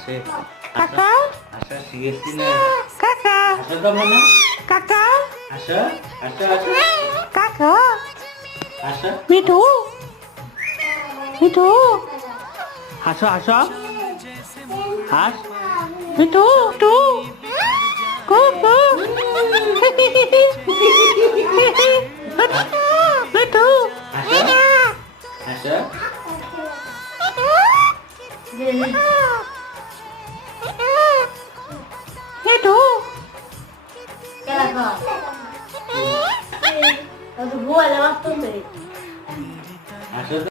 আসে কাকা আসা শিখেছি না কাকা আসো তো মানা কাকা আসো আসো আসো কাকা আসো মিঠু মিঠু আসো আসো হাস মিঠু টু কুকু মিঠু আসো আসো Mithu Buat lah waktu tu.